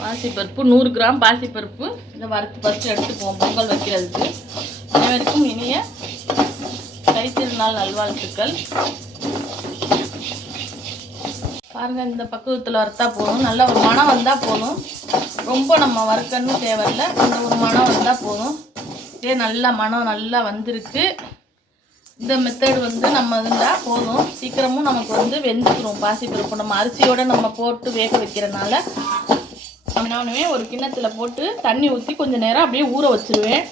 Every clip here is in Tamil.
பாசிப்பருப்பு 100 கிராம் பாசிப்பருப்பு இதை வறுத்து ஃபஸ்ட்டு எடுத்துக்குவோம் பொங்கல் வைக்கிறதுக்கு. அனைவருக்கும் இனிய தைத்திருநாள் நல்வாழ்த்துக்கள். பாருங்கள், இந்த பக்குவத்தில் வறுத்தா போதும். நல்ல ஒரு மணம் வந்தால் போதும். ரொம்ப நம்ம வறுக்கணும் தேவையில்லை. இந்த ஒரு மணம் வந்தால் போதும். இதே நல்ல மணம் நல்லா வந்திருக்கு. இந்த மெத்தட் நம்ம இருந்தால் போதும். சீக்கிரமும் நமக்கு வெந்துக்கிறோம். பாசிப்பருப்பு நம்ம அரிசியோடு நம்ம போட்டு வேக வைக்கிறனால நானுமே ஒரு கிண்ணத்தில் போட்டு தண்ணி ஊற்றி கொஞ்சம் நேரம் அப்படியே ஊற வச்சுருவேன்.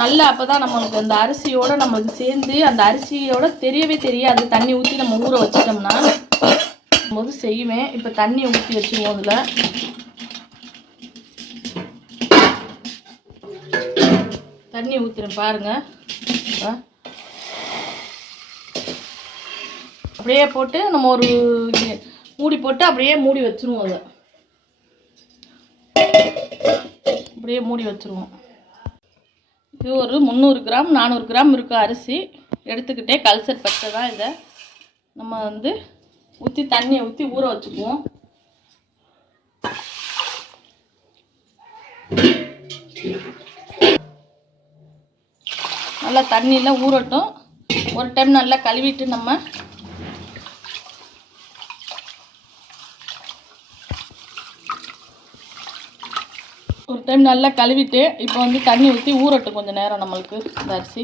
நல்லா அப்போ தான் நம்மளுக்கு அந்த அரிசியோடு நம்மளுக்கு சேர்ந்து அந்த அரிசியோட தெரியவே தெரியாது. தண்ணி ஊற்றி நம்ம ஊற வச்சிட்டோம்னா போது செய்வேன். இப்போ தண்ணி ஊற்றி வச்சுருவோம். இதில் தண்ணி ஊற்றுறேன் பாருங்கள். அப்படியே போட்டு நம்ம ஒரு மூடி போட்டு அப்படியே மூடி வச்சுருவோம். அதை அப்படியே மூடி வச்சுருவோம். இது ஒரு 300 கிராம் 400 கிராம் இருக்கும் அரிசி எடுத்துக்கிட்டே. கல்சர் பச்சை தான். இதை நம்ம ஊற்றி தண்ணியை ஊற்றி ஊற வச்சுக்குவோம். நல்லா தண்ணியில் ஊறட்டும். ஒரு டைம் நல்லா கழுவிட்டு நம்ம நல்லா கழுவிட்டு இப்போ தண்ணி ஊற்றி ஊறட்டும் கொஞ்சம் நேரம் நம்மளுக்கு இந்த அரிசி.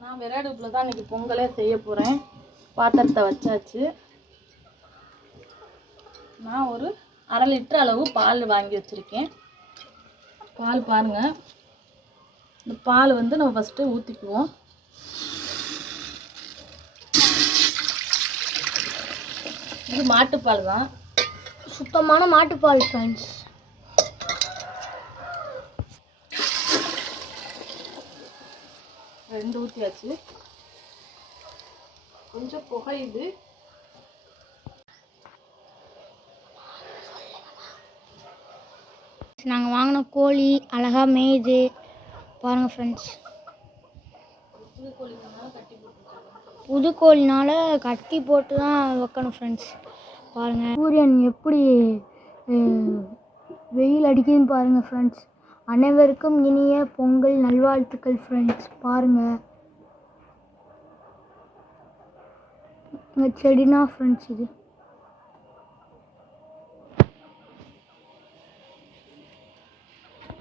நான் விறகடுப்பில் தான் இன்றைக்கி பொங்கலே செய்ய போகிறேன். பாத்திரத்தை வச்சாச்சு. நான் ஒரு 1/2 லிட்டர் அளவு பால் வாங்கி வச்சுருக்கேன். பால் பாருங்கள். இந்த பால் நம்ம ஃபஸ்ட்டு ஊற்றிக்குவோம். இது மாட்டுப்பால் தான், சுத்தமான மாட்டுப்பால் ஃப்ரெண்ட்ஸ். ரெண்டு ஊற்றியாச்சு. கொஞ்சம் புகையுது. நாங்கள் வாங்கின கோழி அழகாக மேயுது பாருங்கள் ஃப்ரெண்ட்ஸ். புது கோழினால கட்டி போட்டு தான் வைக்கணும் ஃப்ரெண்ட்ஸ். பாருங்கள் சூரியன் எப்படி வெயில் அடிக்குதுன்னு பாருங்கள் ஃப்ரெண்ட்ஸ். அனைவருக்கும் இனிய பொங்கல் நல்வாழ்த்துக்கள் ஃப்ரெண்ட்ஸ். பாருங்கள் இங்கே செடினா ஃப்ரெண்ட்ஸ். இது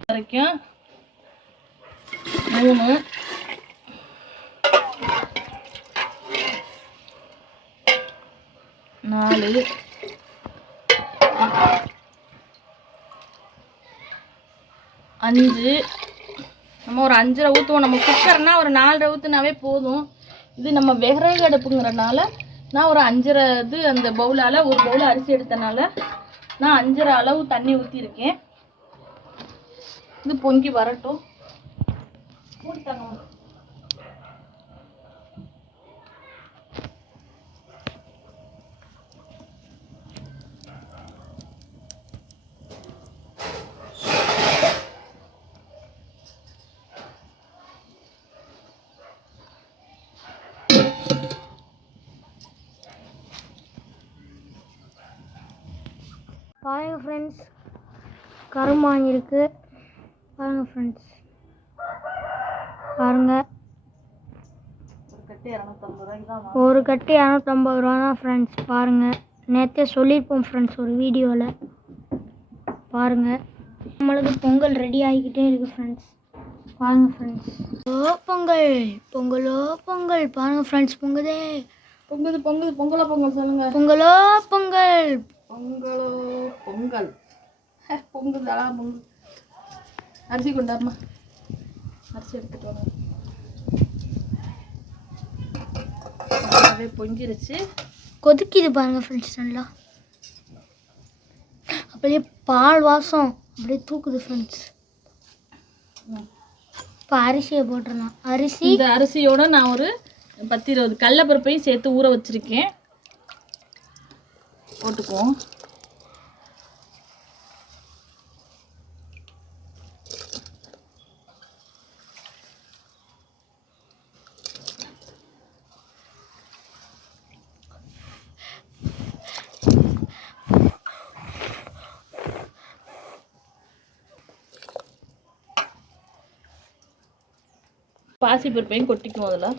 வரைக்கும் 3 4 5 நம்ம ஒரு 5 ஊற்றுவோம். நம்ம குக்கர்னா ஒரு 4 ஊற்றுனாவே போதும். இது நம்ம விறகு அடுப்புங்கிறனால நான் ஒரு 5 அந்த பவுலால் ஒரு பவுல் அரிசி எடுத்தனால நான் 5 அளவு தண்ணி ஊற்றிருக்கேன். இது பொங்கி வரட்டும். ஊற்றிட்டாங்க. பாருங்கள் ஃப்ரெண்ட்ஸ், கருமாங்கி இருக்குது பாருங்கள் ஃப்ரெண்ட்ஸ். பாருங்கள் ஒரு கட்டு 250 ரூபா தான் ஃப்ரெண்ட்ஸ். பாருங்கள் நேற்றே சொல்லியிருப்போம் ஃப்ரெண்ட்ஸ் ஒரு வீடியோவில். பாருங்கள் நம்மளுக்கு பொங்கல் ரெடி ஆகிக்கிட்டே இருக்குது ஃப்ரெண்ட்ஸ். பாருங்கள் ஃப்ரெண்ட்ஸ். ஓ பொங்கல் பொங்கலோ பொங்கல். பாருங்கள் ஃப்ரெண்ட்ஸ் பொங்குதே. பொங்குது பொங்குது. பொங்கலோ பொங்கல் சொல்லுங்கள். பொங்கலோ பொங்கல். பொங்கலோ பொங்கல். பொங்குது அழகா பொங்கு. அரிசி கொண்டாருமா. அரிசி எடுத்துட்டு வாங்க. பொங்கிருச்சு. கொதிக்குது பாருங்கள் ஃப்ரெண்ட்ஸ். நல்லா அப்படியே பால் வாசம் அப்படியே தூக்குது ஃப்ரெண்ட்ஸ். இப்போ அரிசியை போட்டுடலாம். இந்த அரிசியோட நான் ஒரு 10-20 கடலைப்பருப்பையும் சேர்த்து ஊற வச்சுருக்கேன். போட்டுக்குவோம். பாசிப்பருப்பையும் கொட்டிக்குவோம் அதில்.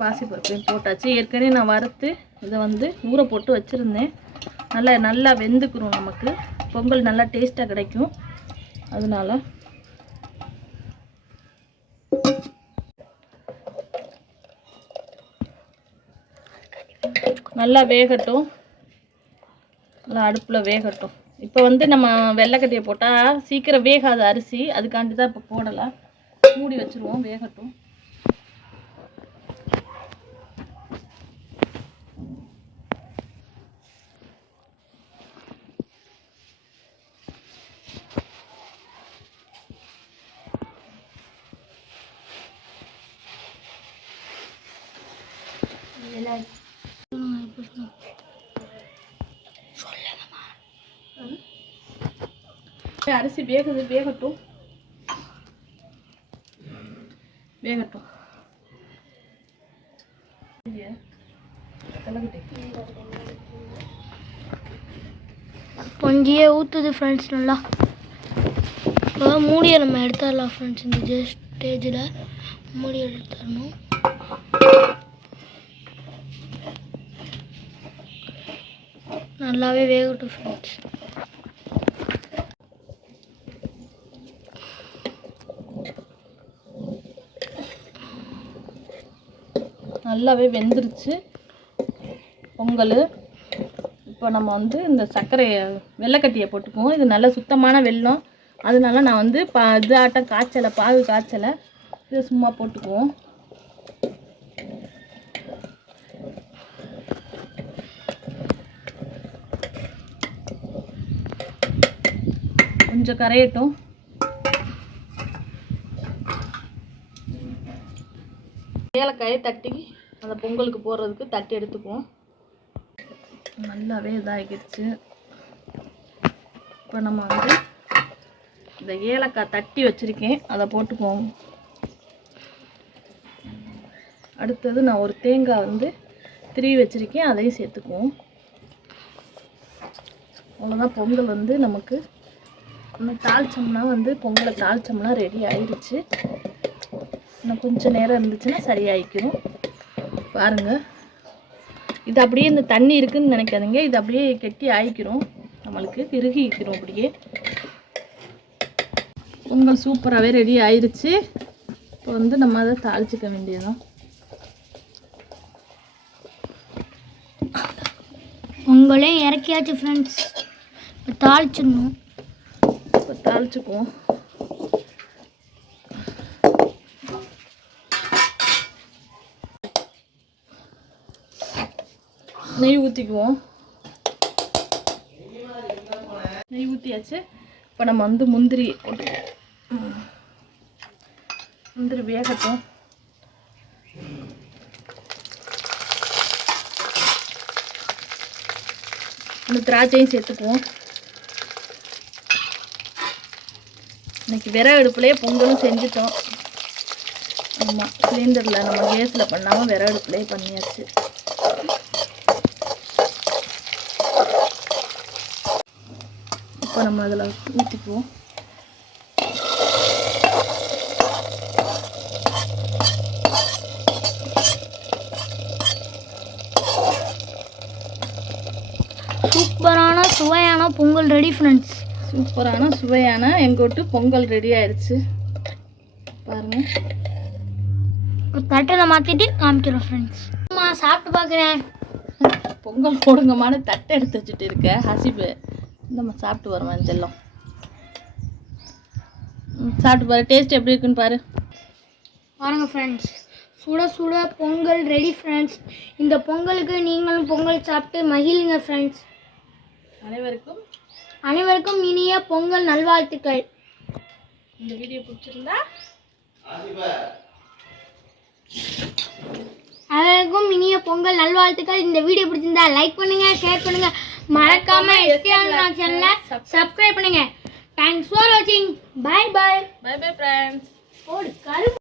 பாசிப்பருப்பையும் போட்டாச்சு. ஏற்கனவே நான் வறுத்து இதை வந்து ஊற போட்டு வச்சுருந்தேன். நல்லா வெந்துக்கிறோம். நமக்கு பொங்கல் நல்லா டேஸ்ட்டாக கிடைக்கும். அதனால நல்லா வேகட்டும். நல்லா அடுப்பில் வேகட்டும். இப்போ வந்து நம்ம வெள்ளைக்கட்டியை போட்டால் சீக்கிரம் வேகாது அரிசி. அதுக்காண்டி தான் இப்போ போடலாம். மூடி வச்சுருவோம், வேகட்டும். அரிசி வேகட்டும். கொஞ்சியே ஊற்றுது ஃப்ரெண்ட்ஸ். நல்லா இப்போ மூடியை நம்ம எடுத்துடலாம் ஃப்ரெண்ட்ஸ். இந்த ஸ்டேஜில் மூடி எடுத்துடணும். நல்லாவே வேகட்டும் ஃப்ரெண்ட்ஸ். நல்லாவே வெந்துருச்சு பொங்கல். இப்போ நம்ம வந்து இந்த சர்க்கரையை வெள்ளைக்கட்டியை போட்டுக்குவோம். இது நல்ல சுத்தமான வெல்லம். அதனால நான் வந்து இது ஆட்டம் காய்ச்சலை, பாகு காய்ச்சலை இதை சும்மா போட்டுக்குவோம். கொஞ்சம் கரையட்டும். ஏலக்காயை தட்டி அந்த பொங்கலுக்கு போடுறதுக்கு தட்டி எடுத்துக்குவோம். நல்லாவே இதாகிடுச்சு. இப்போ நம்ம வந்து இந்த ஏலக்காய் தட்டி வச்சுருக்கேன், அதை போட்டுக்குவோம். அடுத்தது நான் ஒரு தேங்காய் வந்து திருவி வச்சுருக்கேன், அதையும் சேர்த்துக்குவோம். அவ்வளோதான். பொங்கல் வந்து நமக்கு இன்னும் தாளிச்சோம்னா வந்து பொங்கலை தாளிச்சோம்னா ரெடி ஆயிடுச்சு. இன்னும் கொஞ்சம் நேரம் இருந்துச்சுன்னா சரியாயிக்கும். பாருங்கள், இது அப்படியே இந்த தண்ணி இருக்குதுன்னு நினைக்காதீங்க. இது அப்படியே கெட்டி ஆயிக்கிறோம், நம்மளுக்கு இறுகிக்கிறோம். அப்படியே பொங்கல் சூப்பராகவே ரெடி ஆயிடுச்சு. இப்போ வந்து நம்ம அதை தாளிச்சிக்க வேண்டியதான். பொங்கலே இறக்கியாச்சு ஃப்ரெண்ட்ஸ். இப்போ தாளிச்சிடணும். இப்போ தாளிச்சுக்குவோம். நெய் ஊற்றிக்குவோம். நெய் ஊற்றியாச்சு. இப்போ நம்ம வந்து முந்திரி வேகட்டும். இந்த திராட்சையும் சேர்த்துக்குவோம். இன்னைக்கு விறகு அடுப்புலேயே பொங்கலும் செஞ்சுட்டோம். ஆமாம், சிலிண்டரில் நம்ம கேஸில் பண்ணாமல் விறகு அடுப்புலேயே பண்ணியாச்சு. இப்போ நம்ம அதில் ஊற்றிக்குவோம். சூப்பரான சுவையான பொங்கல் ரெடி ஃப்ரெண்ட்ஸ். சூப்பரான சுவையான எங்கோட்டு பொங்கல் ரெடி ஆயிடுச்சு. பாருங்கள், ஒரு தட்டில் மாற்றிட்டு காமிக்கிறோம் ஃப்ரெண்ட்ஸ். சாப்பிட்டு பார்க்குறேன். பொங்கல் போடுங்கம்மான்னு தட்டை எடுத்து வச்சுட்டு இருக்க ஹசிபு. நம்ம சாப்பிட்டு வருவான் செல்லம். சாப்பிட்டு பாரு, டேஸ்ட் எப்படி இருக்குன்னு பாரு. பாருங்க ஃப்ரெண்ட்ஸ், சுட சுட பொங்கல் ரெடி ஃப்ரெண்ட்ஸ். இந்த பொங்கலுக்கு நீங்களும் பொங்கல் சாப்பிட்டு மகிழுங்க ஃப்ரெண்ட்ஸ். அனைவருக்கும் இனிய பொங்கல் நல்வாழ்த்துக்கள். இந்த வீடியோ பிடிச்சிருந்தா அனைவருக்கும் இனிய பொங்கல் நல்வாழ்த்துக்கள். இந்த வீடியோ பிடிச்சிருந்தா லைக் பண்ணுங்க, ஷேர் பண்ணுங்க, மறக்காம எஸ்கேஆர் சேனலை சப்ஸ்கிரைப் பண்ணுங்க. தேங்க்ஸ் ஃபார் வாட்சிங். Bye bye. Bye bye friends.